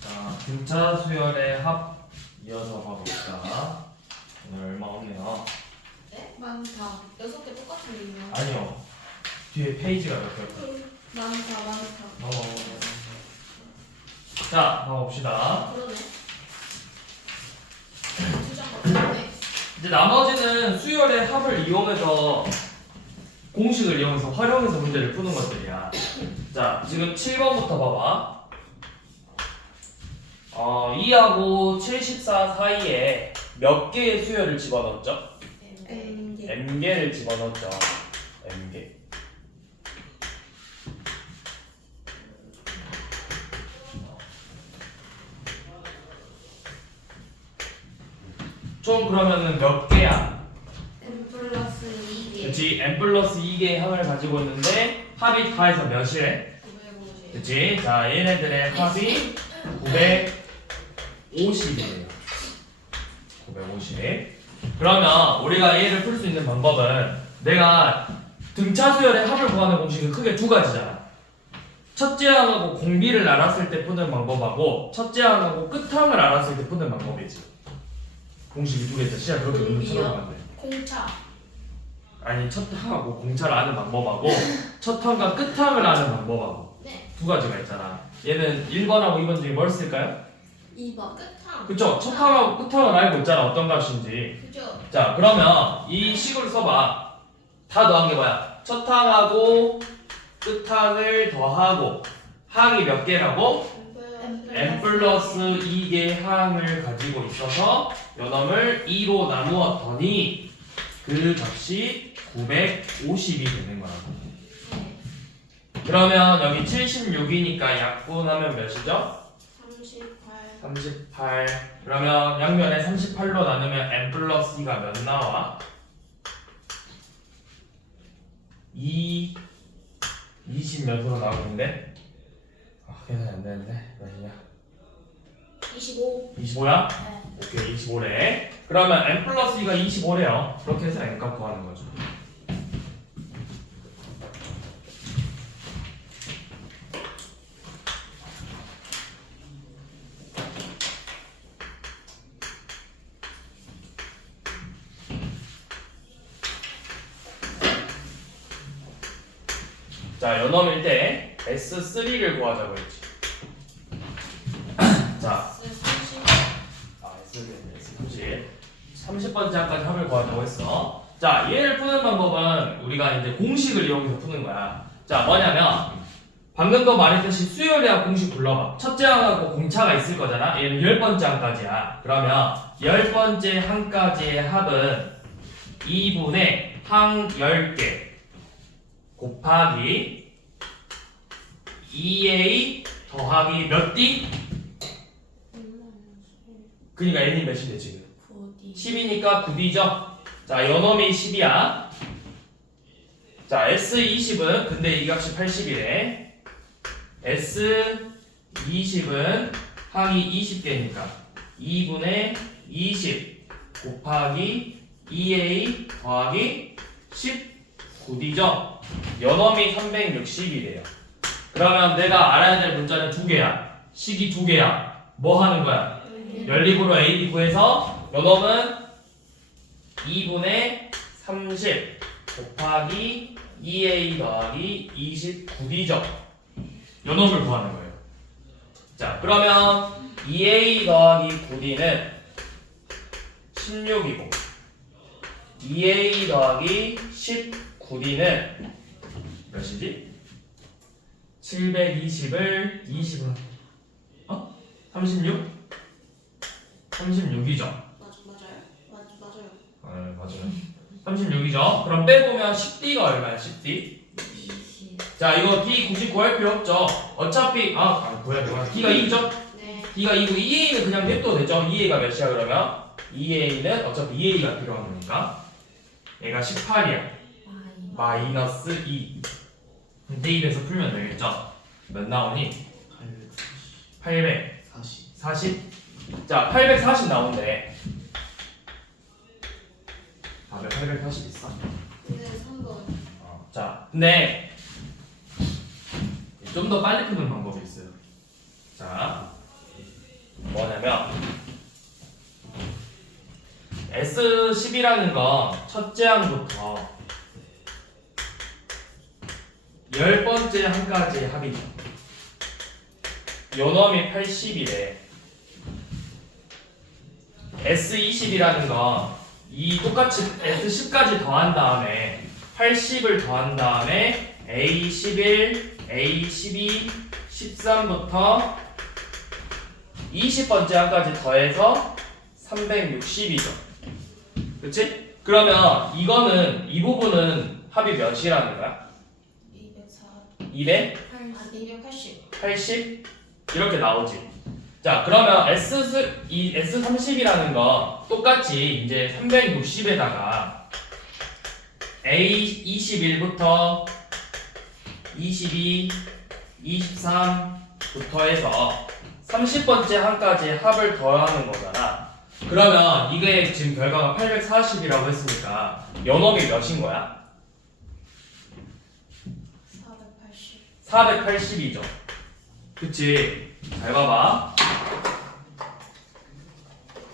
자, 등차 수열의 합 이어서 봐봅시다. 오늘 얼마 없네요. 네? 많다. 6개 똑같은 게 있나? 아니요. 뒤에 페이지가 몇 개일까? 많다. 자, 봐봅시다. 그러네. 두장 같은데? 이제 나머지는 수열의 합을 이용해서 공식을 이용해서 활용해서 문제를 푸는 것들이야. 자, 지금 7번부터 봐봐. 2하고 74 사이에 몇 개의 수열을 집어넣었죠? m개를 집어넣었죠. m개. 총 그러면은 몇 개야? n 플러스 2개. 그치? n 플러스 2개의 합을 가지고 있는데 합이 다 해서 몇이래? 950. 그치? 자, 얘네들의 합이 950이에요. 950. 그러면 우리가 얘를 풀 수 있는 방법은 내가 등차 수열의 합을 구하는 공식은 크게 두 가지잖아. 첫째 항하고 공비를 알았을 때 푸는 방법하고 첫째 항하고 끝항을 알았을 때 푸는 방법이지. 공식이 두 개죠. 시작 그렇게 눈을 공비요? 쳐다보면 돼. 공차. 아니 첫 항하고 공차를 아는 방법하고 첫 항과 끝 항을 아는 방법하고 네. 두 가지가 있잖아. 얘는 1번하고 2번 중에 뭘 쓸까요? 2번. 끝항. 그쵸? 첫 항하고 끝 항을 알고 있잖아. 어떤 값인지. 그죠? 자, 그러면 이 식을 써봐. 다 더한 게 뭐야? 첫 항하고 끝 항을 더하고 항이 몇 개라고? n 플러스 2개 항을 가지고 있어서 요놈을 2로 나누었더니 그 값이 950이 되는 거라고. 네. 그러면 여기 76이니까 약분하면 몇이죠? 38. 38. 그러면 양면에 38로 나누면 n 플러스 2가 몇 나와? 20 몇으로 나오는데? 아, 계산이 안 되는데. 몇이냐? 25. 25야? 네. 오케이, 25래. 그러면 n 플러스 2가 25래요. 그렇게 해서 n 값 구하는 거죠. 자, 요놈일 때 S3를 구하자고 했지. 자, S30. 30번째 항까지 합을 구하자고 했어. 자, 얘를 푸는 방법은 우리가 이제 공식을 이용해서 푸는 거야. 자, 뭐냐면 방금도 말했듯이 수열의 합 공식 불러봐. 첫째 항하고 공차가 있을 거잖아. 얘는 10번째 항까지야. 그러면 10번째 항까지의 합은 2분의 항 10개 곱하기 2a 더하기 몇 d? 그니까 n이 몇인데 지금? 9D. 10이니까 9d죠? 자, 요놈이 10이야. 자, S20은 근데 이 값이 80이래. S20은 항이 20개니까 2분의 20 곱하기 2a 더하기 19d죠? 요놈이 360이래요. 그러면 내가 알아야 될 문자는 두 개야. 식이 두 개야. 뭐 하는 거야? 연립으로 AB 구해서 요놈은 2분의 30 곱하기 2A 더하기 29D죠. 요놈을 구하는 거예요. 자, 그러면 2A 더하기 9D는 16이고 2A 더하기 19D는 몇이지? 720을 20은 36? 36이죠. 맞아요. 아, 맞아요. 36이죠. 그럼 빼보면 10D가 얼마야? 10D? 20. 자, 이거 D 굳이 구할 필요 없죠. 어차피 구해야 되구나. D가 2죠? 네. D가 2고 2A는 그냥 냅둬도 되죠. 2A가 몇이야 그러면? 2A는 어차피 2A가 필요한 거니까 얘가 18이야. 마이너스 2. 근데 1에서 풀면 되겠죠? 몇 나오니? 840. 40? 자, 840 나온대. 답에 840 있어? 네, 3번. 자, 근데 좀 더 빨리 푸는 방법이 있어요. 자, 뭐냐면 S10이라는 거 첫째 항부터 10번째 항까지의 합이죠. 요놈이 80이래. S20이라는 거 이 똑같이 S10까지 더한 다음에 80을 더한 다음에 A11, A12, 13부터 20번째 항까지 더해서 360이죠. 그치? 그러면 이거는 이 부분은 합이 몇이라는 거야? 204. 200? 아, 280. 80? 이렇게 나오지. 자, 그러면 S30이라는 거 똑같이 이제 360에다가 A21부터 22, 23부터 해서 30번째 항까지 합을 더하는 거잖아. 그러면 이게 지금 결과가 840이라고 했으니까 요놈이 몇인 거야? 480. 480이죠. 그치? 잘 봐봐.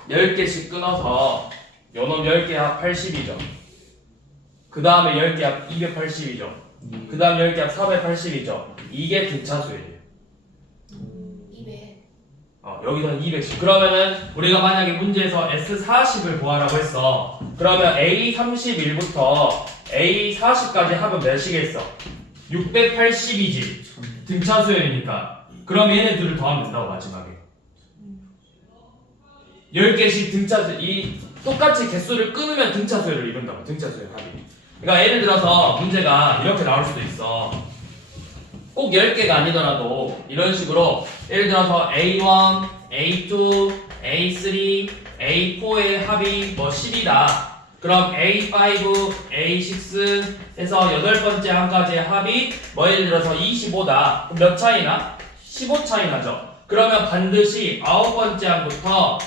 10개씩 끊어서 요놈 10개 합 80이죠. 그 다음에 10개 합 280이죠. 그 다음 10개 합 480이죠. 이게 등차수예요. 200. 여기서는 200씩. 그러면은 우리가 만약에 문제에서 S40을 구하라고 했어. 그러면 A31부터 A40까지 합은 몇이겠어? 680이지. 등차수열이니까. 그럼 얘네 둘을 더하면 된다고 마지막에. 10개씩 등차수 이 똑같이 개수를 끊으면 등차수열을 이룬다고. 등차수열 합이. 그러니까 예를 들어서 문제가 이렇게 나올 수도 있어. 꼭 10개가 아니더라도 이런 식으로 예를 들어서 A1, A2, A3, A4의 합이 뭐 10이다. 그럼 A5, A6 해서 8번째 항까지의 합이 뭐 예를 들어서 25다. 그럼 몇 차이나? 15 차이 나죠. 그러면 반드시 9번째 항부터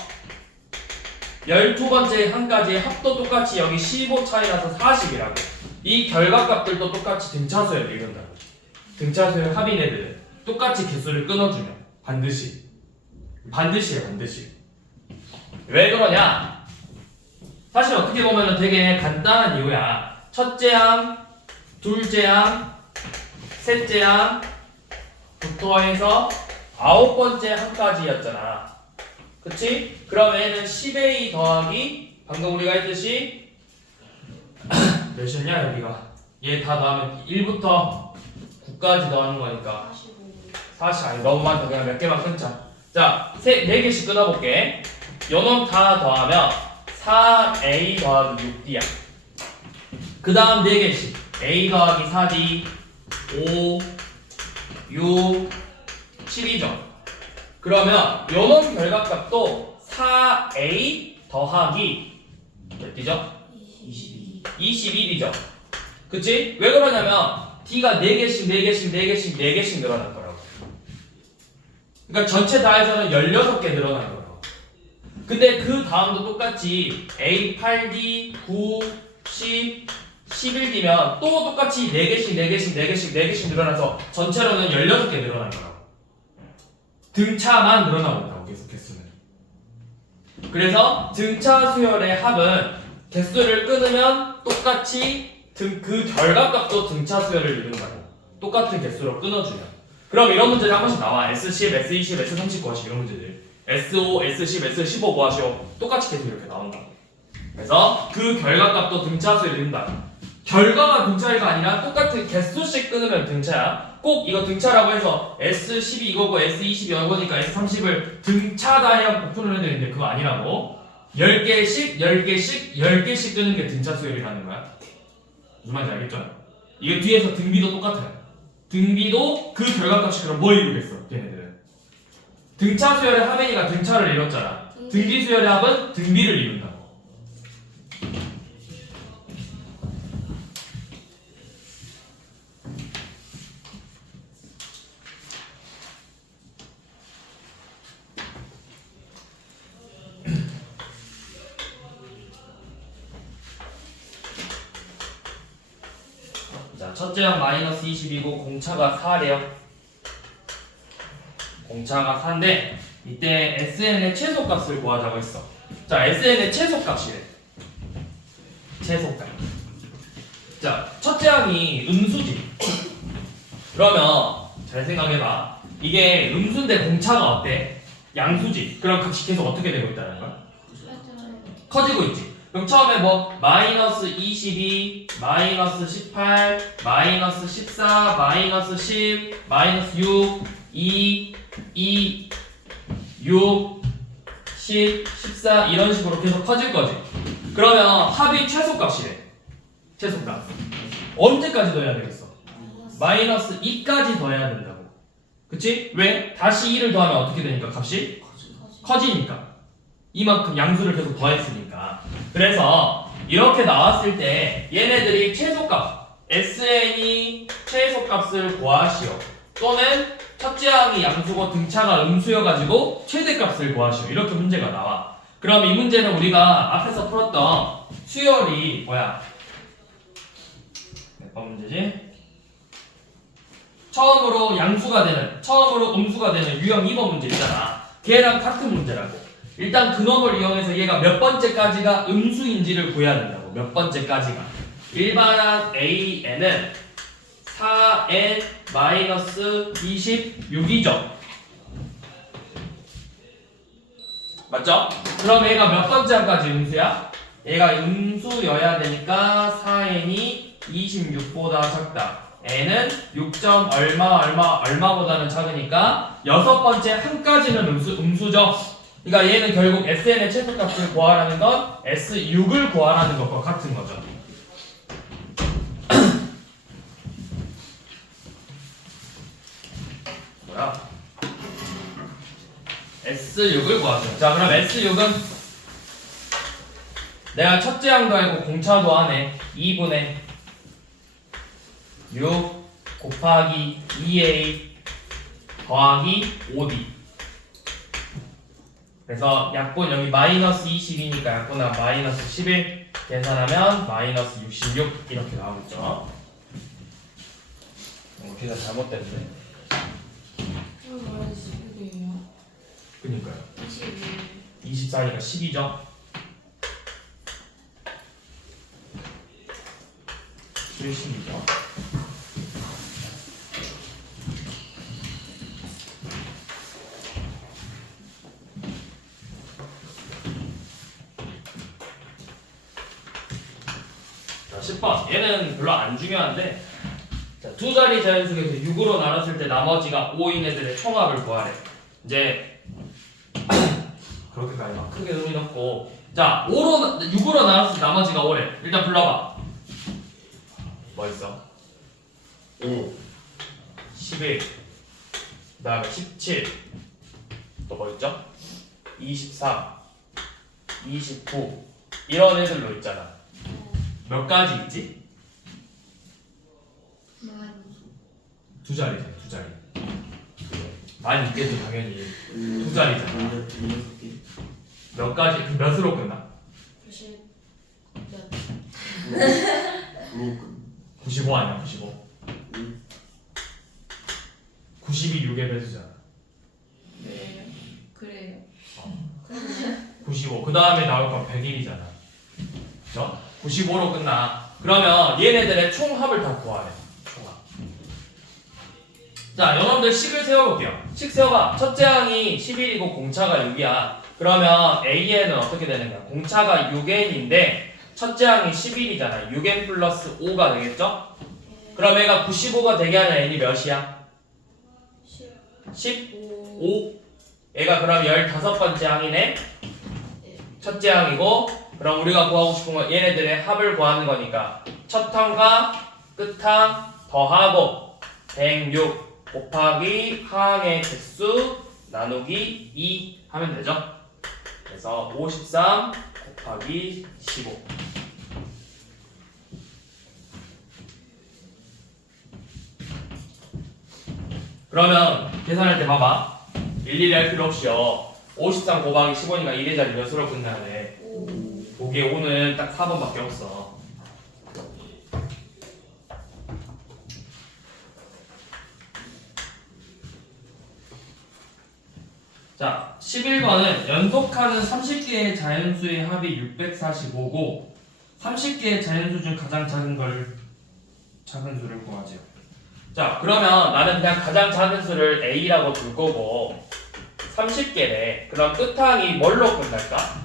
12번째 항까지의 합도 똑같이 여기 15 차이 나서 40이라고. 이 결과값들도 똑같이 등차수열을 이룬다고. 등차수열 합인 애들은 똑같이 개수를 끊어주면 반드시 반드시해. 왜 그러냐? 사실 어떻게 보면 되게 간단한 이유야. 첫째 항, 둘째 항, 셋째 항부터 해서 9번째 항까지였잖아. 그치? 그럼 얘는 10A 더하기 방금 우리가 했듯이 몇이었냐 여기가 얘 다 더하면 1부터 9까지 더하는 거니까 45. 40 아니 너무 많다. 그냥 몇 개만 끊자. 자, 4개씩 끊어볼게. 요놈 다 더하면 4A 더하기 6D야. 그 다음 4개씩 A 더하기 4D 5 6 7이죠. 그러면 요놈 결과값도 4A 더하기 몇 D죠? 22. 21이죠. 그치? 왜 그러냐면 D가 4개씩 늘어날 거라고. 그러니까 전체 다 해서는 16개 늘어난 거라고. 근데 그 다음도 똑같이 A, 8D, 9, 10, 11D면 또 똑같이 4개씩 늘어나서 전체로는 16개 늘어난 거라고. 등차만 늘어나고 있다고 계속 개수는. 그래서 등차 수열의 합은 개수를 끊으면 똑같이 그 결과값도 등차 수열을 이룬다고. 똑같은 개수로 끊어주면. 그럼 이런 문제들 한 번씩 나와. S10, S20, S30 구하시오. 이런 문제들. S5, S10, S15 구하시오. 똑같이 계속 이렇게 나온다고. 그래서 그 결과값도 등차 수열을 이룬다. 결과가 등차가 아니라 똑같은 개수씩 끊으면 등차야. 꼭 이거 등차라고 해서 S12 이거고 S20 이거니까 S30을 등차다 해야 푸는 애들 있는데 그거 아니라고. 10개씩 끄는 게 등차 수열이라는 거야. 무슨 말인지 알겠죠? 이게 뒤에서 등비도 똑같아요. 등비도 그 결과값이 그럼 뭐 이루겠어? 얘네들은 등차 수열의 합이니까 등차를 이뤘잖아. 등비 수열의 합은 등비를 이룬다고. 자, 첫째 항 마이너스 20이고 공차가 4래요. 공차가 4인데 이때 SN의 최소값을 구하자고 했어. 자, SN의 최소값이래. 최소값. 자, 첫째 항이 음수지. 그러면 잘 생각해봐. 이게 음수인데 공차가 어때? 양수지. 그럼 값이 계속 어떻게 되고 있다는 거야? 커지고 있지. 그럼 처음에 뭐 마이너스 22, 마이너스 18, 마이너스 14, 마이너스 10, 마이너스 6, 2, 6, 10, 14 이런 식으로 계속 커질 거지. 그러면 합이 최소값이래. 최소값. 언제까지 더해야 되겠어? 마이너스 2까지 더해야 된다고. 그치? 왜? 다시 2를 더하면 어떻게 되니까 값이? 커지니까. 이만큼 양수를 계속 더했으니까. 그래서 이렇게 나왔을 때 얘네들이 최소값 SN이 최소값을 구하시오. 또는 첫째 항이 양수고 등차가 음수여가지고 최대값을 구하시오. 이렇게 문제가 나와. 그럼 이 문제는 우리가 앞에서 풀었던 수열이 뭐야? 몇 번 문제지? 처음으로 양수가 되는, 처음으로 음수가 되는 유형 2번 문제 있잖아. 걔랑 같은 문제라고. 일단 그놈을 이용해서 얘가 몇 번째까지가 음수인지를 구해야 된다고. 몇 번째까지가. 일반항 AN은 4n-26이죠. 맞죠? 그럼 얘가 몇 번째 항까지 음수야? 얘가 음수여야 되니까 4n이 26보다 작다. n은 6. 얼마보다는 작으니까 여섯 번째 항까지는 음수죠. 그러니까 얘는 결국 SN의 최소값을 구하라는 건 S6을 구하라는 것과 같은 거죠. 뭐야? S6을 구하세요. 자, 그럼 S6은 내가 첫째 항도 알고 공차도 하네. 2분의 6 곱하기 2A 더하기 5D. 그래서 약분 여기 마이너스 20이니까 약분하면 마이너스 11 계산하면 마이너스 66 이렇게 나오겠죠. 계산 잘못됐네. 그럼 왜 11이에요? 그니까요. 22. 24니까 12죠. 12죠. 자, 10번. 얘는 별로 안 중요한데, 자, 두 자리 자연수에서 6으로 나눴을 때 나머지가 5인 애들의 총합을 구하래. 이제 그렇게까지 막 크게 의미 없고, 자, 6으로 나눴을 때 나머지가 5래. 일단 불러봐. 뭐 있어? 5, 11, 그 다음에 17, 또 뭐 있죠? 23, 29 이런 애들로 있잖아. 몇 가지 있지? 두 자리잖아, 두 자리. 많이 있겠지, 당연히. 두 자리잖아. 몇 가지, 그 몇으로 끝나? 90 몇? 95 아니야, 95. 90이 6의 배수잖아. 네. 그래요. 95. 그 다음에 나올 건 101이잖아. 그죠? 95로 끝나. 그러면 얘네들의 총합을 다 구하래. 총합. 자, 여러분들 식을 세워볼게요. 식 세워봐. 첫째 항이 11이고 공차가 6이야. 그러면 AN은 어떻게 되느냐? 공차가 6N인데 첫째 항이 11이잖아. 6N 플러스 5가 되겠죠? 그럼 얘가 95가 되게 하는 N이 몇이야? 15? 얘가 그럼 15번째 항이네? 첫째 항이고, 그럼 우리가 구하고 싶은 건 얘네들의 합을 구하는 거니까 첫 항과 끝 항 더하고 106 곱하기 항의 개수 나누기 2 하면 되죠. 그래서 53 곱하기 15. 그러면 계산할 때 봐봐. 일일이 할 필요 없이요. 53 곱하기 15니까 1의 자리 몇으로 끝나야 돼? 5개 5는 딱 4번밖에 없어. 자, 11번은 연속하는 30개의 자연수의 합이 645고 30개의 자연수 중 가장 작은 수를 구하죠. 자, 그러면 나는 그냥 가장 작은 수를 A라고 둘 거고 30개래. 그럼 끝항이 뭘로 끝날까?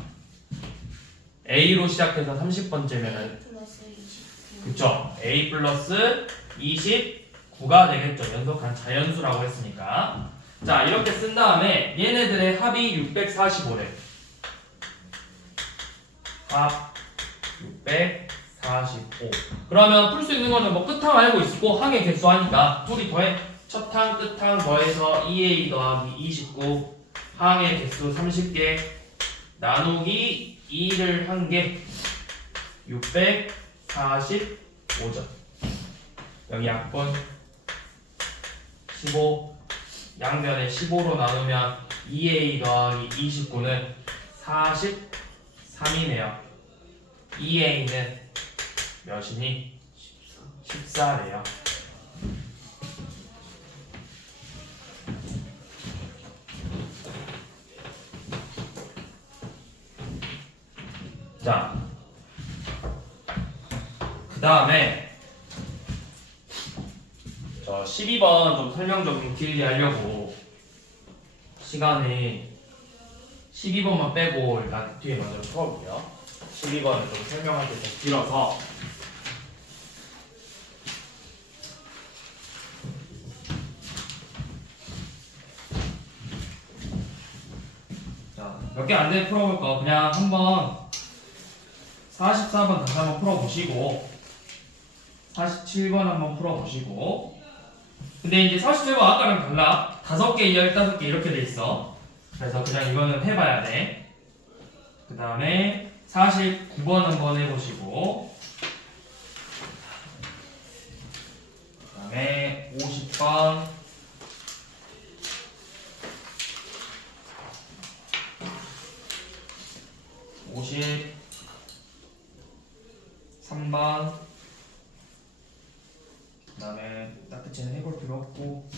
A로 시작해서 30번째면은 플러스 29. 그쵸? A 플러스 29가 되겠죠. 연속한 자연수라고 했으니까. 자, 이렇게 쓴 다음에 얘네들의 합이 645래. 합 645. 그러면 풀 수 있는 거는 뭐 끝항 알고 있고 항의 개수 하니까 둘이 더해. 첫항 끝항 더해서 2A 더하기 29 항의 개수 30개 나누기 2를 한 개 645점. 여기 약분 15 양변에 15로 나누면 2A 더하기 29는 43이네요. 2A는 몇이니? 14래요. 자, 그 다음에 저 12번 좀 설명 좀 길게 하려고 시간이 12번만 빼고 일단 뒤에 먼저 풀어볼게요. 12번은 좀 설명할 때 좀 길어서 자, 몇 개 안 되게 풀어볼 거 그냥 한번 44번 다시 한번 풀어보시고 47번 한번 풀어보시고 근데 이제 47번 아까랑 달라 5개, 15개 이렇게 돼 있어. 그래서 그냥 이거는 해봐야 돼. 그 다음에 49번 한번 해보시고 그 다음에 50번 53번 그 다음에 딱지는 해볼 필요 없고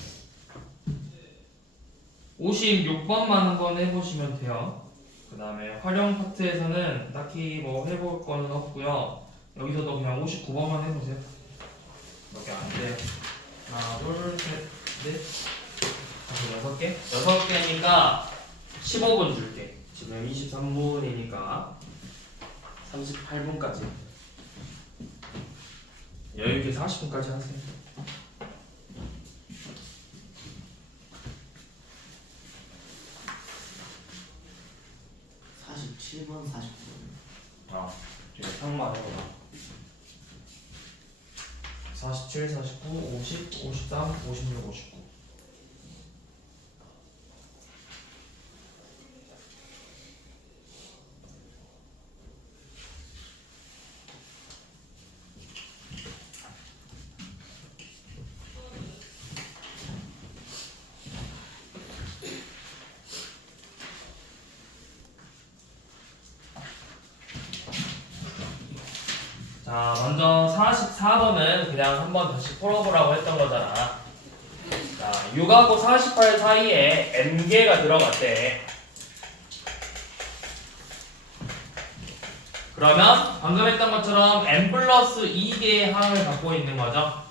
56번만 한번 해보시면 돼요. 그 다음에 활용 파트에서는 딱히 뭐 해볼 거는 없고요. 여기서도 그냥 59번만 해보세요. 몇 개 안 돼요. 하나, 둘, 셋, 넷, 다섯, 6개? 6개니까 15분 줄게. 지금 23분이니까 38분까지. 여유있게 40분까지 하세요. 47번 49번 아, 이거 상만 해보자. 47, 49, 50, 53, 56, 59. 자, 먼저 44번은 그냥 한번 다시 풀어보라고 했던 거잖아. 자, 6하고 48 사이에 n개가 들어갔대. 그러면 방금 했던 것처럼 n 플러스 2개의 항을 갖고 있는 거죠.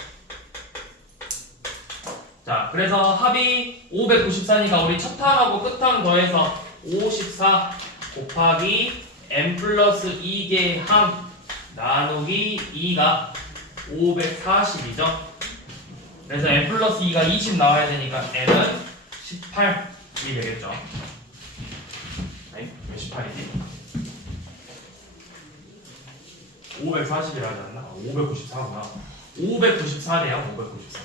자, 그래서 합이 594니까 우리 첫 항하고 끝 항 더해서 54 곱하기 n 플러스 2개의 항 나누기 2가 540이죠. 그래서 n 플러스 2가 20 나와야 되니까 n은 18이 되겠죠. 아니, 왜 18이지? 540이라 하지 않나? 594구나. 594네요. 594.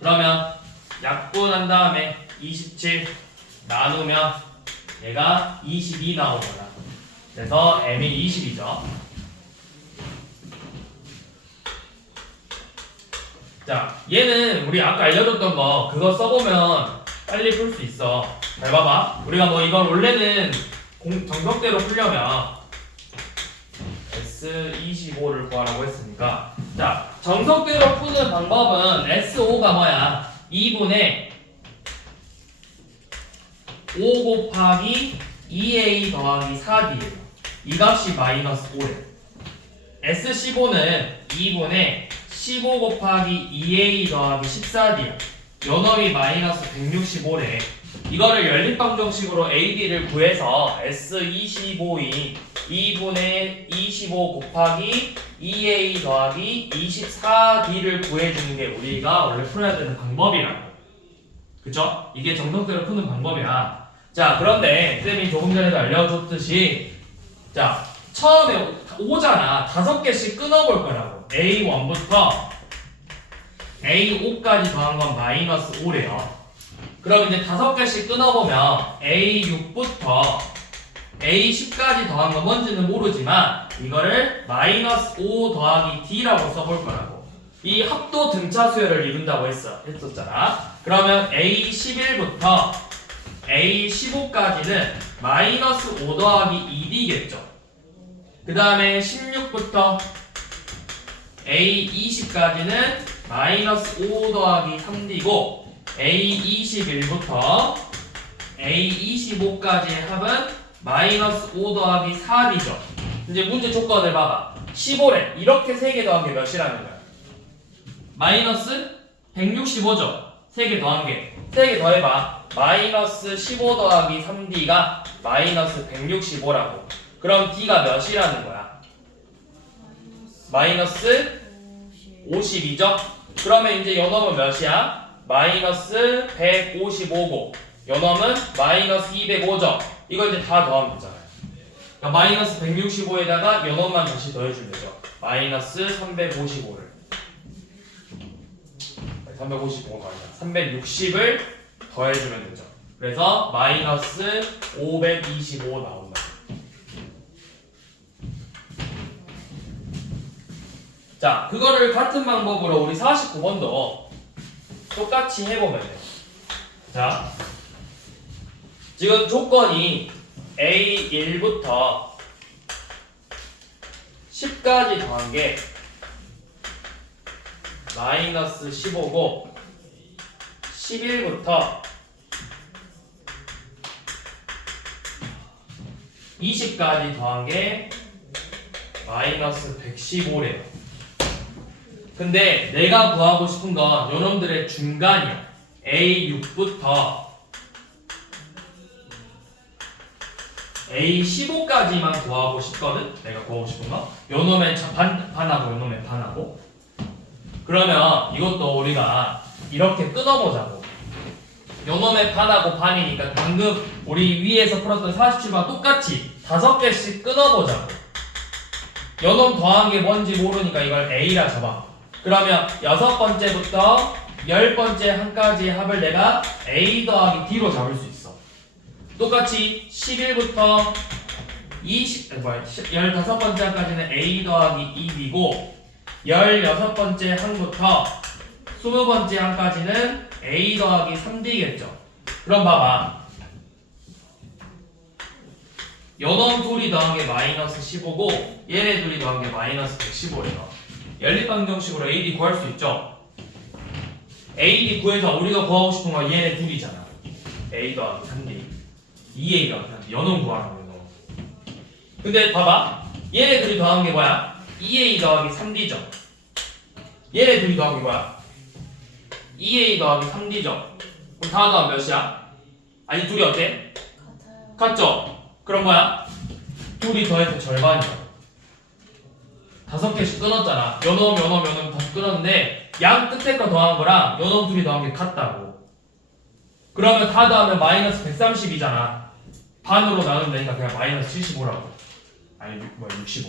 그러면 약분한 다음에 27 나누면 얘가 22 나오잖아. 그래서 m이 20이죠. 자, 얘는 우리 아까 알려줬던 거 그거 써보면 빨리 풀 수 있어. 잘 봐봐. 우리가 뭐 이걸 원래는 정석대로 풀려면 S25를 구하라고 했으니까 자, 정석대로 푸는 방법은 S5가 뭐야? 2분의 5 곱하기 2a 더하기 4d예요. 이 값이 마이너스 5예요. S15는 2분의 15 곱하기 2a 더하기 14d야. 요 놈이 마이너스 165래. 이거를 연립방정식으로 AD를 구해서 S25인 2분의 25 곱하기 2a 더하기 24d를 구해주는 게 우리가 원래 풀어야 되는 방법이라고. 그쵸? 이게 정석대로 푸는 방법이야. 자, 그런데 쌤이 조금 전에도 알려줬듯이 자, 처음에 오잖아. 5개씩 끊어볼 거라고. A1부터 A5까지 더한 건 마이너스 5래요. 그럼 이제 5개씩 끊어보면 A6부터 A10까지 더한 건 뭔지는 모르지만 이거를 마이너스 5 더하기 D라고 써볼 거라고. 이 합도 등차 수열을 이룬다고 했었잖아. 그러면 A11부터 A15까지는 마이너스 5 더하기 2D겠죠. 그 다음에 16부터 A20까지는 마이너스 5 더하기 3D고 A21부터 A25까지의 합은 마이너스 5 더하기 4D죠. 이제 문제 조건을 봐봐. 15래. 이렇게 3개 더한 게 몇이라는 거야? 마이너스 165죠. 3개 더한 게. 3개 더해봐. 마이너스 15 더하기 3D가 마이너스 165라고. 그럼 D가 몇이라는 거야? 마이너스 52죠? 그러면 이제 요 놈은 몇이야? 마이너스 155고 요 놈은 마이너스 205죠? 이거 이제 다 더하면 되잖아요. 그러니까 마이너스 165에다가 요 놈만 다시 더해주면 되죠. 마이너스 355를 355가 아니라 360을 더해주면 되죠. 그래서 마이너스 525 나온다. 자, 그거를 같은 방법으로 우리 49번도 똑같이 해보면 돼요. 자, 지금 조건이 A1부터 10까지 더한 게 마이너스 15고 11부터 20까지 더한 게 마이너스 115래요. 근데 내가 구하고 싶은 건 요놈들의 중간이야. A6부터 A15까지만 구하고 싶거든? 내가 구하고 싶은 거. 요놈의 반하고 요놈의 반하고. 그러면 이것도 우리가 이렇게 끊어보자고. 요놈의 반하고 반이니까 방금 우리 위에서 풀었던 47번 똑같이 5개씩 끊어보자고. 요놈 더한 게 뭔지 모르니까 이걸 A라 잡아. 그러면 6번째부터 10번째 한까지의 합을 내가 A 더하기 D로 잡을 수 있어. 똑같이 11부터 15번째 한까지는 A 더하기 2B고 16번째 한부터 20번째 한까지는 A 더하기 3D겠죠. 그럼 봐봐. 요놈 둘이 더한 게 마이너스 15고 얘네 둘이 더한 게 마이너스 115예요. 연립방정식으로 AD 구할 수 있죠. AD 구해서 우리가 구하고 싶은 건 얘네 둘이잖아. A 더하기 3D 2A 더하기 3D 요놈 구하는 거예요. 근데 봐봐. 얘네 둘이 더한 게 뭐야? 2A 더하기 3D죠. 얘네 둘이 더한 게 뭐야? 2A 더하기 3D죠. 그럼 다 더하면 몇이야? 아니 둘이 어때? 같아요. 같죠? 그럼 뭐야? 둘이 더해서 절반이야. 5개씩 끊었잖아. 요놈 다 끊었는데 양 끝에 거 더한 거랑 요놈 둘이 더한 게 같다고. 그러면 다 더하면 마이너스 130이잖아. 반으로 나누면 되니까 그냥 마이너스 75라고. 아니 65.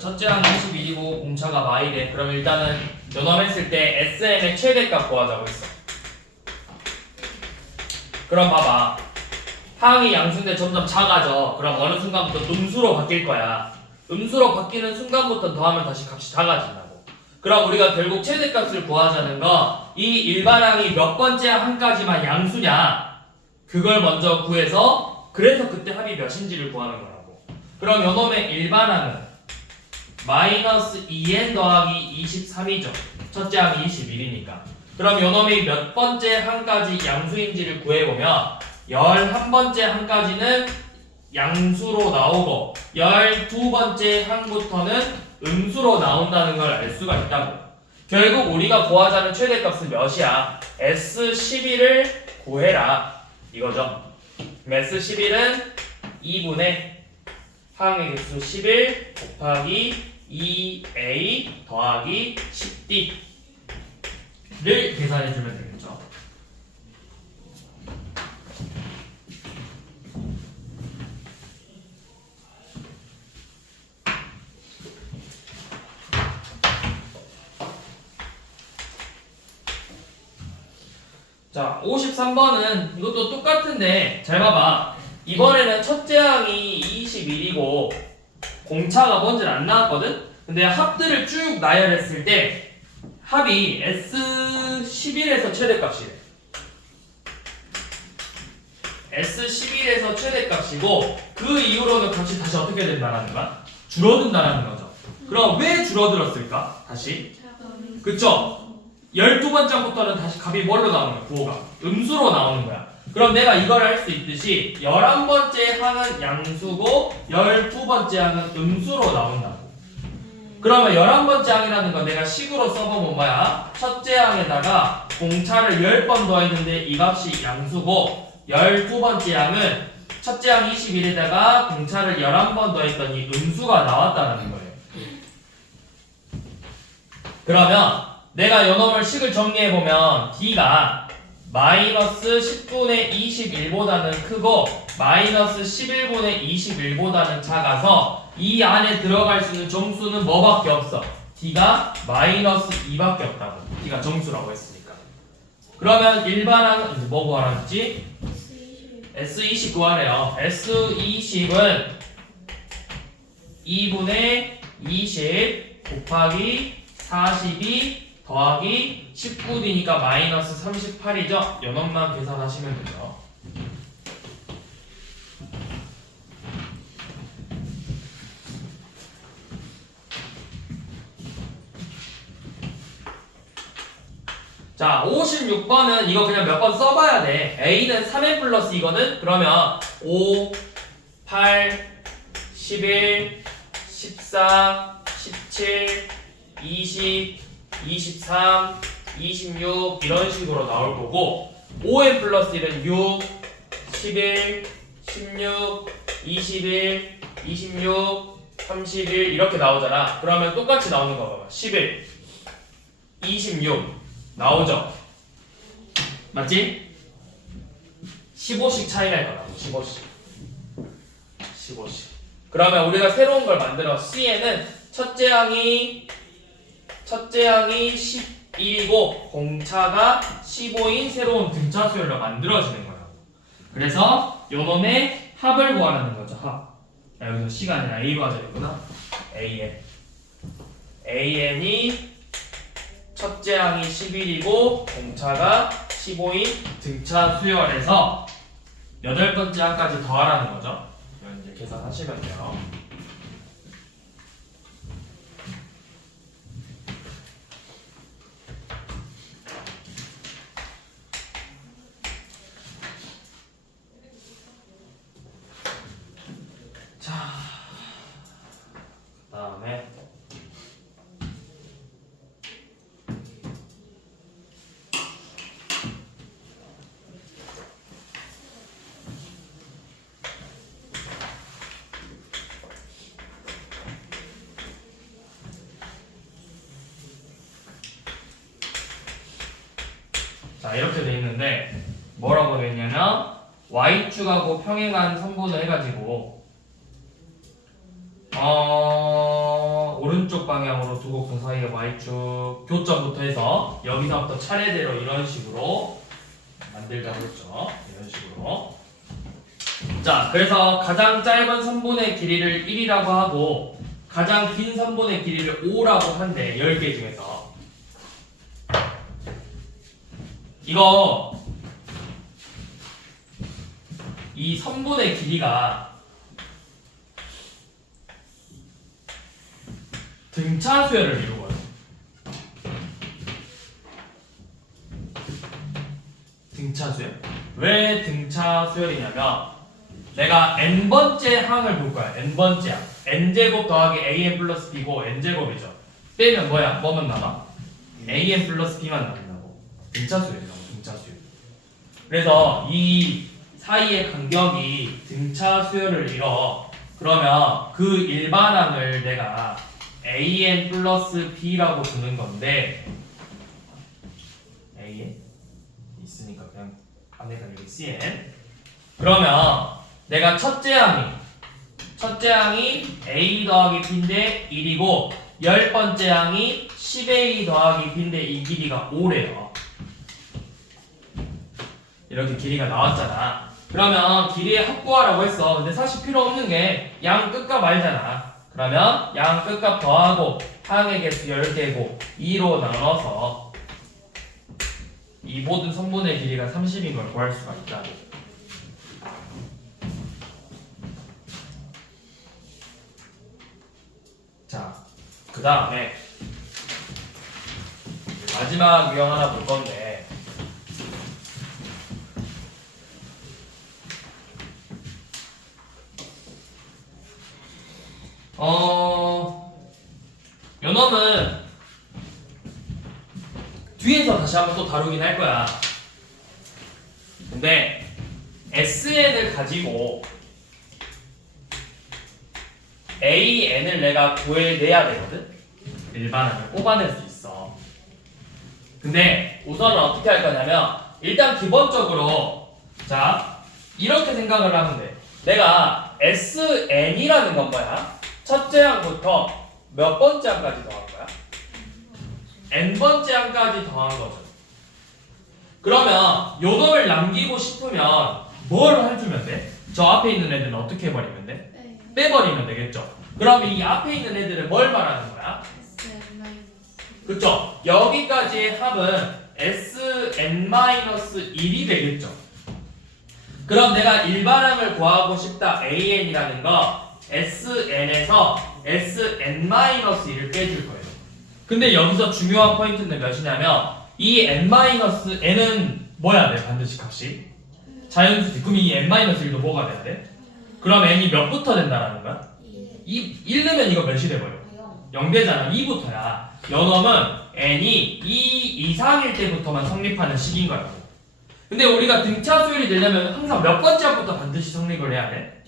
첫째 항 21이고 공차가 마이래. 그럼 일단은 연험했을 때 SM의 최대값 구하자고 했어. 그럼 봐봐. 항이 양수인데 점점 작아져. 그럼 어느 순간부터 음수로 바뀔 거야. 음수로 바뀌는 순간부터 더하면 다시 값이 작아진다고. 그럼 우리가 결국 최대값을 구하자는 거, 이 일반항이 몇 번째 항까지만 양수냐, 그걸 먼저 구해서 그래서 그때 합이 몇인지를 구하는 거라고. 그럼 요놈의 일반항은 마이너스 2n 더하기 23이죠. 첫째 항이 21이니까. 그럼 요놈이 몇 번째 항까지 양수인지를 구해보면 11번째 항까지는 양수로 나오고 12번째 항부터는 음수로 나온다는 걸 알 수가 있다고. 결국 우리가 구하자는 최대값은 몇이야? S11을 구해라 이거죠. S11은 2분의 항의 개수 11 곱하기 2a 더하기 10d를 계산해주면 되겠죠. 자, 53번은 이것도 똑같은데 잘 봐봐. 이번에는 첫째 항이 21이고 공차가 뭔지는 안 나왔거든? 근데 합들을 쭉 나열했을 때 합이 S11에서 최대값이래. S11에서 최대값이고 그 이후로는 값이 다시 어떻게 된다는 거야? 줄어든다는 거죠. 그럼 왜 줄어들었을까? 다시. 그쵸? 12번째부터는 다시 값이 뭘로 나오는 거야? 부호가. 음수로 나오는 거야. 그럼 내가 이걸 할 수 있듯이 11번째 항은 양수고 12번째 항은 음수로 나온다고. 그러면 11번째 항이라는 건 내가 식으로 써보면 뭐야? 첫째 항에다가 공차를 10번 더했는데 이 값이 양수고 12번째 항은 첫째 항 21에다가 공차를 11번 더했더니 음수가 나왔다는 거예요. 그러면 내가 요놈을 식을 정리해보면 D가 마이너스 10분의 21보다는 크고 마이너스 11분의 21보다는 작아서 이 안에 들어갈 수 있는 정수는 뭐밖에 없어? D가 마이너스 2밖에 없다고. D가 정수라고 했으니까. 그러면 일반항은 이제 뭐 구하라 했지? S20 구하래요. S20은 2분의 20 곱하기 42 더하기 19D니까 마이너스 38이죠? 요놈만 계산하시면 되죠. 자, 56번은 이거 그냥 몇 번 써봐야 돼. A는 3n 플러스 이거는 그러면 5, 8, 11, 14, 17, 20, 23, 26 이런 식으로 나올 거고 5n 플러스 1은 6, 11, 16, 21, 26, 31 이렇게 나오잖아. 그러면 똑같이 나오는 거 봐봐. 11, 26 나오죠? 맞지? 15씩 차이 날 거라고. 15씩. 그러면 우리가 새로운 걸 만들어. C에는 첫째 항이 11이고 공차가 15인 새로운 등차 수열로 만들어지는 거라고. 그래서 요놈의 합을 구하라는 거죠. 합. 여기서 C가 아니라 A로 하자 했구나. AN이 첫째 항이 11이고 공차가 15인 등차 수열에서 8번째 항까지 더하라는 거죠. 이건 이제 계산하시면 돼요. 자, 그 다음에 자, 이렇게 돼 있는데 뭐라고 돼 있냐면 y축하고 평행한 선분을 해가지고 오른쪽 방향으로 두 곡선 사이의 y축 교점부터 해서 여기서부터 차례대로 이런 식으로 만들자고 했죠. 이런 식으로. 자, 그래서 가장 짧은 선분의 길이를 1이라고 하고 가장 긴 선분의 길이를 5라고 한대. 10개 중에서. 이거 이 선분의 길이가 등차 수열을 이루거든. 등차 수열. 왜 등차 수열이냐면 내가 n번째 항을 볼 거야. n번째 항. n제곱 더하기 an 플러스 b고 n제곱이죠. 빼면 뭐야? 뭐만 남아? an 플러스 b만 남는다고. 등차 수열이라고. 등차 수열. 그래서 이 사이의 간격이 등차 수열을 이뤄. 그러면 그 일반항을 내가 an 플러스 b라고 두는 건데 an 있으니까 그냥 안에다 여기 cn. 그러면 내가 첫째 항이 a 더하기 b인데 1이고 10번째 항이 10a 더하기 b인데 이 길이가 5래요. 이렇게 길이가 나왔잖아. 그러면 길이의 합구하라고 했어. 근데 사실 필요 없는 게 양 끝값 알잖아. 그러면 양 끝값 더하고 항의 개수 10개고 2로 나눠서 이 모든 성분의 길이가 30인 걸 구할 수가 있다. 자, 그 다음에 마지막 유형 하나 볼 건데 요 놈은 뒤에서 다시 한번 또 다루긴 할 거야. 근데 SN을 가지고 AN을 내가 구해내야 되거든? 일반항을 뽑아낼 수 있어. 근데 우선은 어떻게 할 거냐면 일단 기본적으로 자 이렇게 생각을 하면 돼. 내가 SN이라는 건 뭐야? 첫째 항부터 몇 번째 항까지 더한 거야? n번째 항까지 더한 거죠. 그러면 요 놈을 남기고 싶으면 뭘 해주면 돼? 저 앞에 있는 애들은 어떻게 해버리면 돼? 빼버리면 되겠죠. 그럼 이 앞에 있는 애들은 뭘 말하는 거야? 그쵸? 여기까지의 합은 Sn-1이 되겠죠. 그럼 내가 일반항을 구하고 싶다 AN이라는 거 SN에서 Sn-1을 빼줄 거예요. 근데 여기서 중요한 포인트는 몇이냐면 이 N-N은 뭐야 돼? 반드시 값이? 자연수지. 그럼 이 N-1도 뭐가 돼야 돼? 그럼 n이 몇부터 된다라는 거야? 1 넣으면 이거 몇이 돼버려? 0 되잖아. 2부터야. 요놈은 n이 2 이상일 때부터만 성립하는 식인 거라고. 근데 우리가 등차 수열이 되려면 항상 몇 번째 항부터 반드시 성립을 해야 돼?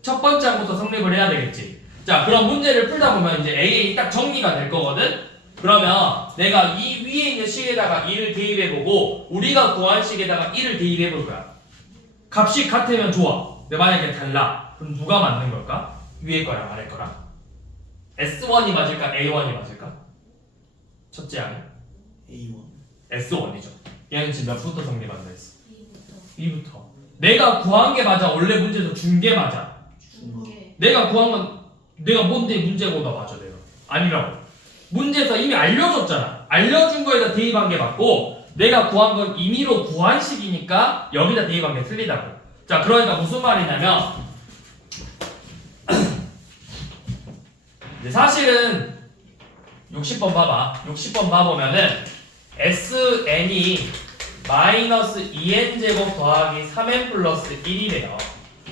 첫 번째 항부터 성립을 해야 되겠지. 자, 그럼 문제를 풀다 보면 이제 AN이 딱 정리가 될 거거든? 그러면 내가 이 위에 있는 식에다가 2를 대입해보고 우리가 구한 식에다가 1을 대입해볼 거야. 값이 같으면 좋아. 근데 만약에 달라. 그럼 누가 맞는 걸까? 위에 거랑 아래 거랑. S1이 맞을까? A1이 맞을까? 첫째 항이? A1. S1이죠. 얘는 지금 몇부터 성립한다 했어? 2부터. 내가 구한 게 맞아? 원래 문제에서 준 게 맞아? 중계. 내가 구한 건 내가 뭔데 문제보다 맞아 내가? 아니라고. 문제에서 이미 알려줬잖아. 알려준 거에다 대입한 게 맞고 내가 구한 건 임의로 구한 식이니까 여기다 대입한 게 틀리다고. 자, 그러니까 무슨 말이냐면 사실은 60번 봐봐. 60번 봐보면은 SN이 마이너스 2n제곱 더하기 3n 플러스 1이래요.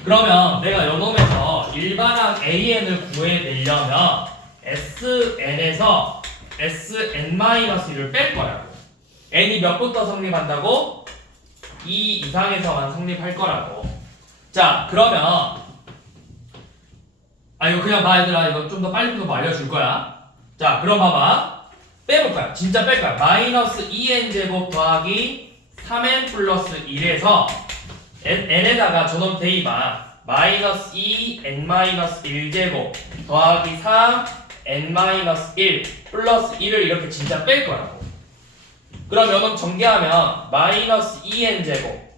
그러면 내가 요놈에서 일반항 AN을 구해내려면 SN에서 SN-1을 뺄 거라고. n이 몇부터 성립한다고? 2 이상에서만 성립할 거라고. 자, 그러면 이거 그냥 봐 얘들아. 이거 좀 더 빨리 좀 알려줄 거야. 자, 그럼 봐봐. 빼볼 거야. 진짜 뺄 거야. 마이너스 2n제곱 더하기 3n 플러스 1에서 n에다가 저놈 대입한 마이너스 2n-1제곱 더하기 3n-1 플러스 1을 이렇게 진짜 뺄 거라고. 그럼 요놈 전개하면 마이너스 2n제곱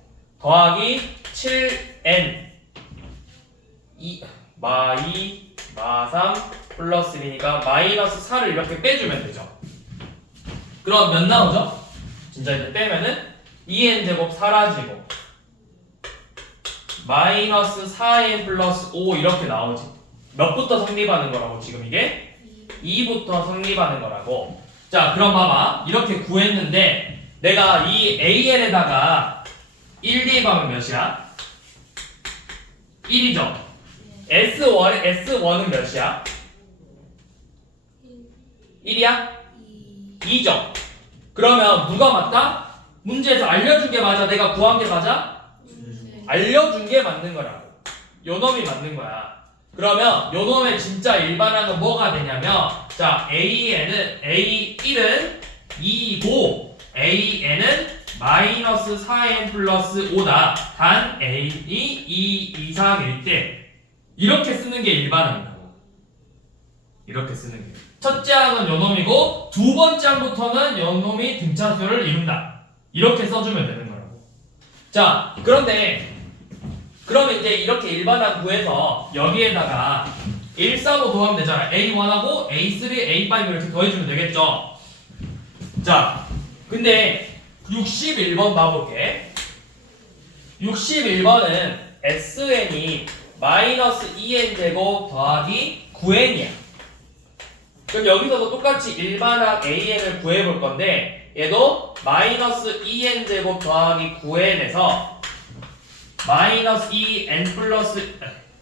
더하기 7n 마2 마3 플러스 1이니까 마이너스 4를 이렇게 빼주면 되죠. 그럼 몇 나오죠? 진짜 이제 빼면은 2n제곱 사라지고 마이너스 4n 플러스 5 이렇게 나오지. 몇부터 성립하는 거라고 지금 이게? 2부터 성립하는 거라고. 자 그럼 봐봐. 이렇게 구했는데 내가 이 an에다가 1 대입하면 몇이야? 1이죠. S1은 몇이야? 1이야? 2죠. 그러면 누가 맞다? 문제에서 알려준 게 맞아? 내가 구한 게 맞아? 알려준 게 맞는 거라고. 요 놈이 맞는 거야. 그러면 요 놈의 진짜 일반항은 뭐가 되냐면 자 A1은 2이고 AN은 마이너스 4n 플러스 5다. 단 A이 2 이상일 때 이렇게 쓰는 게 일반항이라고. 이렇게 쓰는 게. 첫째 항은 요 놈이고 두 번째 항부터는 요 놈이 등차수를 이룬다. 이렇게 써주면 되는 거라고. 자 그런데 그러면 이제 이렇게 일반항 구해서 여기에다가 1, 4, 5 더하면 되잖아. A1하고 A3, A5 이렇게 더해주면 되겠죠. 자 근데 61번 봐볼게. 61번은 SN이 마이너스 2n제곱 더하기 9n이야. 그럼 여기서도 똑같이 일반항 AN을 구해볼 건데 얘도 마이너스 2n제곱 더하기 9n에서 마이너스 2n 플러스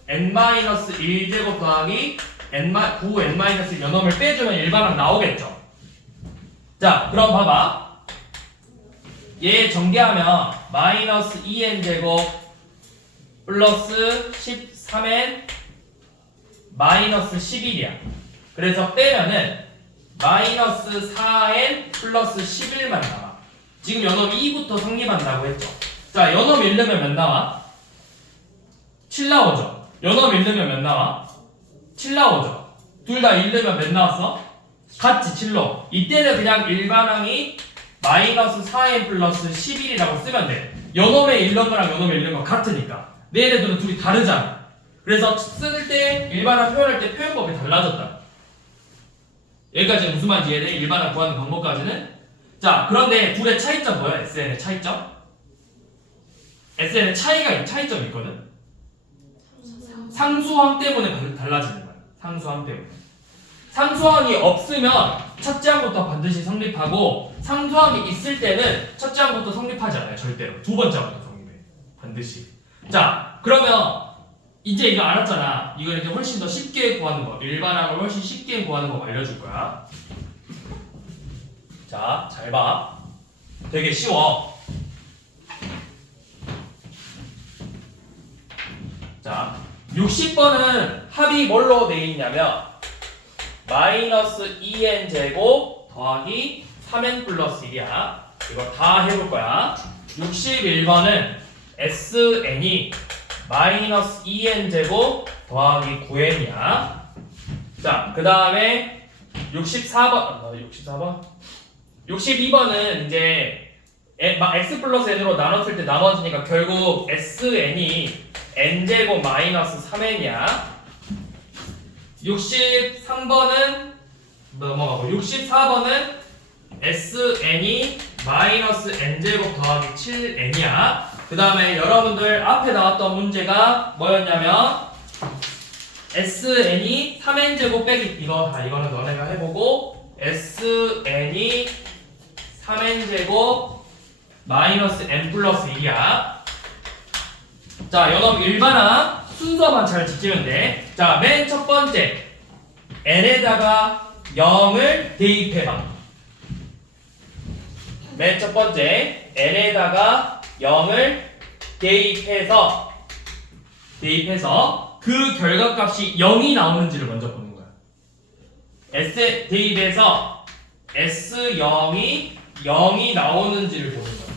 n 마이너스 1제곱 더하기 9n 마이너스 1 요놈을 빼주면 일반항 나오겠죠. 자 그럼 봐봐. 얘 전개하면 마이너스 2n제곱 플러스 13n 마이너스 11이야. 그래서 빼면은 마이너스 4n 플러스 11만 나와. 지금 요놈 2부터 성립한다고 했죠. 자 요놈 잃으면 몇 나와? 7 나오죠. 요놈 잃으면 몇 나와? 7 나오죠. 둘 다 잃으면 몇 나왔어? 같이 7로. 이때는 그냥 일반항이 마이너스 4n 플러스 11이라고 쓰면 돼. 요놈의 잃는 거랑 요놈의 잃는 거 같으니까. 얘네들은 둘이 다르잖아. 그래서 쓸 때 일반항 표현할 때 표현법이 달라졌다. 여기까지 무슨 말인지 이해돼? 일반항 구하는 방법까지는. 자 그런데 둘의 차이점 뭐야? SN의 차이점? SN의 차이점이 있거든. 상수항 때문에 달라지는 거야. 상수항 때문에. 상수항이 없으면 첫째 항부터 반드시 성립하고 상수항이 있을 때는 첫째 항부터 성립하지 않아요. 절대로. 두 번째 항부터 성립해. 반드시. 자 그러면 이제 이거 알았잖아. 이걸 이제 훨씬 더 쉽게 구하는 거. 일반항을 훨씬 쉽게 구하는 거 알려줄 거야. 자, 잘 봐. 되게 쉬워. 자, 60번은 합이 뭘로 돼 있냐면 마이너스 2n제곱 더하기 3n 플러스 1이야. 이거 다 해볼 거야. 61번은 SN이 마이너스 2n제곱 더하기 9n이야. 자, 그 다음에 62번은 이제 x 플러스 n으로 나눴을 때 나눠지니까 결국 sn이 n제곱 마이너스 3n이야. 63번은 넘어가고 64번은 sn이 마이너스 n제곱 더하기 7n이야. 그 다음에 여러분들 앞에 나왔던 문제가 뭐였냐면 sn이 3n제곱 빼기 이거는 너네가 해보고 sn이 3n제곱 마이너스 n 플러스 1이야. 자, 여러분 일반항 순서만 잘 지키면 돼. 자, 맨 첫 번째 n에다가 0을 대입해봐. 맨 첫 번째 n에다가 0을 대입해서 그 결과값이 0이 나오는지를 먼저 보는 거야. S 대입해서 S0이 0이 나오는지를 보는 거야.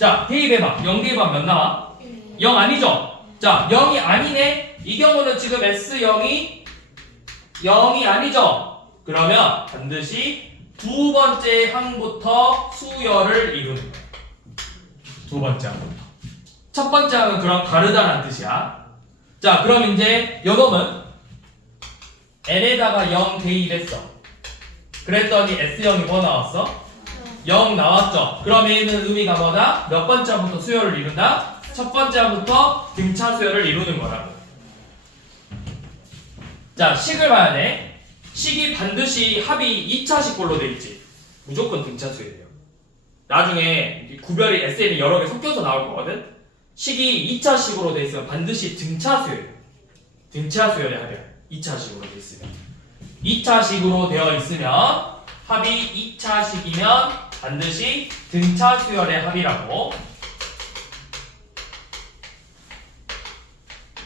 자, 대입해봐. 0 대입하면 몇 나와? 0 아니죠? 자, 0이 아니네? 이 경우는 지금 S0이 0이 아니죠? 그러면 반드시 두 번째 항부터 수열을 이루는 거야. 두 번째 항부터. 첫 번째 항은 그럼 다르다는 뜻이야. 자, 그럼 이제 요놈은 n에다가 0 대입했어. 그랬더니 S0이 뭐 나왔어? 0 나왔죠. 그럼 얘는 의미가 뭐다? 몇 번째부터 수열을 이룬다? 첫 번째부터 등차 수열을 이루는 거라고. 자, 식을 봐야 돼. 식이 반드시 합이 2차식꼴로 돼 있지. 무조건 등차 수열이에요. 나중에 구별이 SN이 여러 개 섞여서 나올 거거든. 식이 2차식으로 돼 있으면 반드시 등차 수열. 등차 수열의 합이야. 2차식으로 돼 있으면. 2차식으로 되어 있으면 합이 2차식이면 반드시 등차 수열의 합이라고.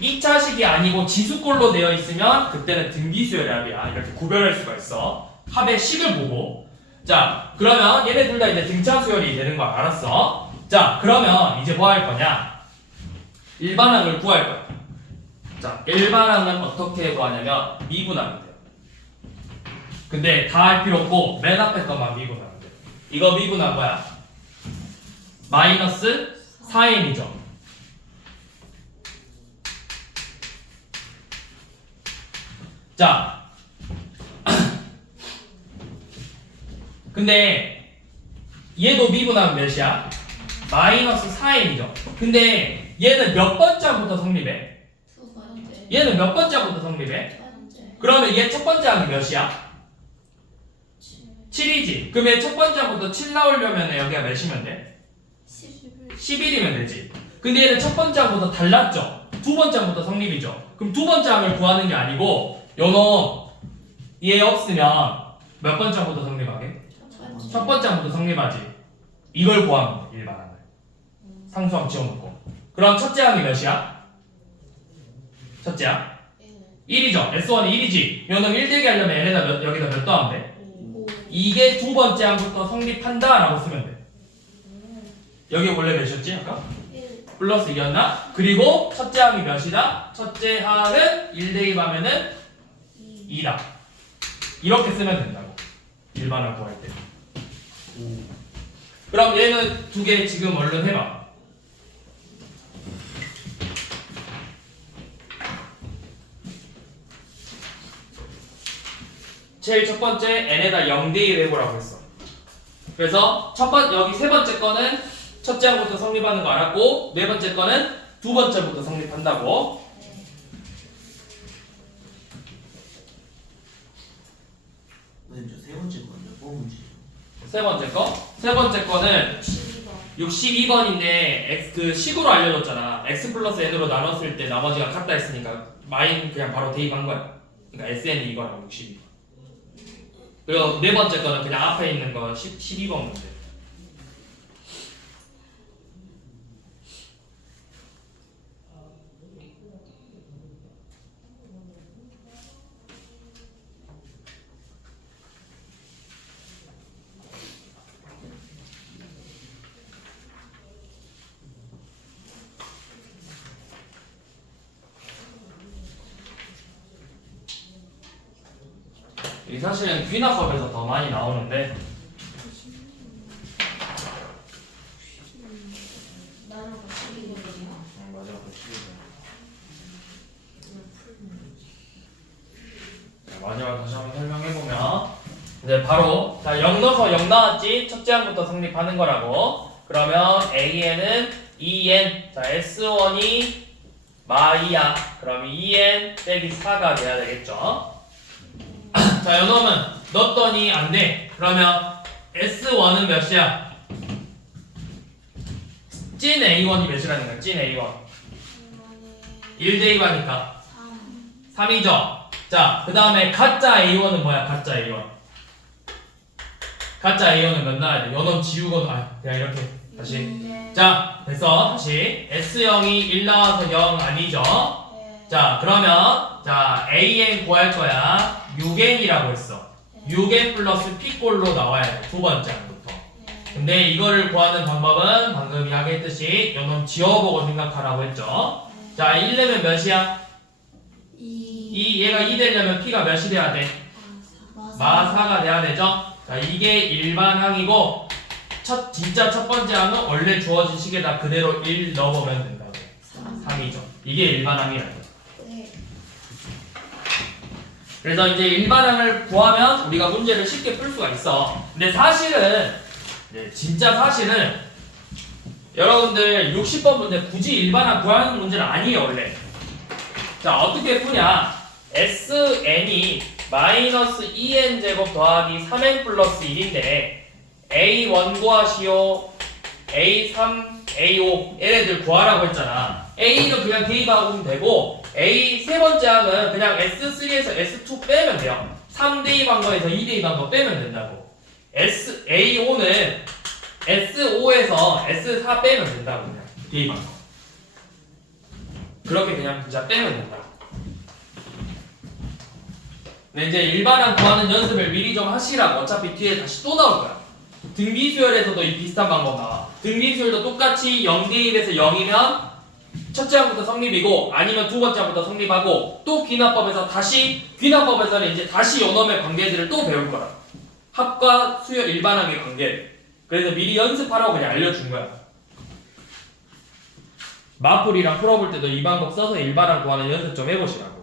2차식이 아니고 지수꼴로 되어 있으면 그때는 등기수열의 합이야. 이렇게 구별할 수가 있어. 합의 식을 보고. 자, 그러면 얘네 둘 다 이제 등차 수열이 되는 거 알았어. 자, 그러면 이제 뭐 할 거냐? 일반항을 구할 거야. 자, 일반항은 어떻게 구하냐면 미분하면 돼요. 근데 다 할 필요 없고 맨 앞에 것만 미분하면 돼. 이거 미분한 거야. 마이너스 4n이죠. 자, 근데 얘도 미분하면 몇이야? 마이너스 4n이죠. 근데 얘는 몇 번째부터 성립해? 두 번째. 얘는 몇 번째부터 성립해? 세 번째. 그러면 얘 첫 번째 항이 몇이야? 7. 7이지. 그럼 얘 첫 번째부터 7 나오려면 여기가 몇이면 돼? 11. 11이면 되지. 근데 얘는 첫 번째 항부터 달랐죠? 두 번째 항부터 성립이죠. 그럼 두 번째 항을 구하는 게 아니고 요놈 얘 없으면 몇 번째 항부터 성립하게? 첫 번째 항부터 성립하지. 이걸 구하면 돼, 일반항을. 상수항 지워놓고. 그럼 첫째 항이 몇이야? 첫째 항? 1이죠. S1이 1이지. 요놈 1 되게 하려면 얘네가 여기다 몇 더하면 돼? 5. 이게 두 번째 항부터 성립한다 라고 쓰면 돼. 여기 원래 몇이었지? 아까? 1. 플러스 2였나? 그리고 첫째 항이 몇이다? 첫째 항은 1 대입하면은 2. 2다. 이렇게 쓰면 된다고. 일반항 구할 때. 그럼 얘는 두 개 지금 얼른 해봐. 제일 첫 번째 n에다 0 대입해보라고 했어. 그래서 여기 세 번째 거는 첫째 항부터 성립하는 거 알았고, 네 번째 거는 두 번째부터 성립한다고. 선생님 저 세 번째 거 몇 번 문제예요? 세 번째 거는 12번. 62번인데 그 식으로 알려줬잖아. x 플러스 n으로 나눴을 때 나머지가 같다 했으니까 마인 그냥 바로 대입한 거야. 그러니까 sn이 이거랑 62번. 그리고 네 번째 거는 그냥 앞에 있는 거 12번 문제. 이 사실은 귀나 수업에서 더 많이 나오는데 나는 12번이야. 맞아. 마지막 다시 한번 설명해보면 이제 바로 자 0 넣어서 0 나왔지? 첫째 항부터 성립하는 거라고. 그러면 AN은 2N 자 S1이 마이야. 그럼 2N 빼기 4가 돼야 되겠죠. 자 요놈은 넣었더니 안돼. 그러면 S1은 몇이야? 찐 A1이 몇이라는 거야? 찐 A1 1 대입하니까 3. 3이죠. 자, 그 다음에 가짜 A1은 뭐야? 가짜 A1. 가짜 A1은 몇 나와야 돼? 요놈 지우고, 그냥 이렇게. 다시. 자, 됐어. 다시. S0이 1 나와서 0 아니죠? 자, 그러면, 자, AN 구할 거야. 6N이라고 했어. 6N 플러스 P꼴로 나와야 돼. 두 번째 항부터. 근데 이거를 구하는 방법은 방금 이야기했듯이 요놈 지워보고 생각하라고 했죠? 자, 1 내면 몇이야? 2. 얘가 2 되려면 P가 몇이 돼야 돼? 마사가 돼야 되죠? 자, 이게 일반항이고 진짜 첫 번째 항은 원래 주어진 식에다 그대로 1 넣어보면 된다. 항이죠. 이게 일반항이라는 거죠. 네. 그래서 이제 일반항을 구하면 우리가 문제를 쉽게 풀 수가 있어. 근데 사실은 진짜 사실은 여러분들 60번 문제 굳이 일반항 구하는 문제는 아니에요 원래. 자 어떻게 푸냐? SN이 마이너스 2n 제곱 더하기 3n 플러스 1인데 A1 구하시오, A3, A5 얘네들 구하라고 했잖아. A는 그냥 대입하면 되고 A 세 번째 항은 그냥 S3에서 S2 빼면 돼요. 3 대입한 거에서 2 대입한 거 빼면 된다고. A5는 S5에서 S4 빼면 된다고 그냥 대입한 거. 그렇게 그냥 진짜 빼면 된다. 근데 이제 일반항 구하는 연습을 미리 좀 하시라고. 어차피 뒤에 다시 또 나올 거야. 등비수열에서도 이 비슷한 방법 나와. 등비수열도 똑같이 0 대입에서 0이면 첫째 항부터 성립이고 아니면 두 번째 항부터 성립하고 또 귀납법에서 다시 귀납법에서는 이제 다시 요놈의 관계들을 또 배울 거라. 합과 수열 일반항의 관계. 그래서 미리 연습하라고 그냥 알려준 거야. 마풀이랑 풀어볼 때도 이 방법 써서 일반항 구하는 연습 좀 해보시라고.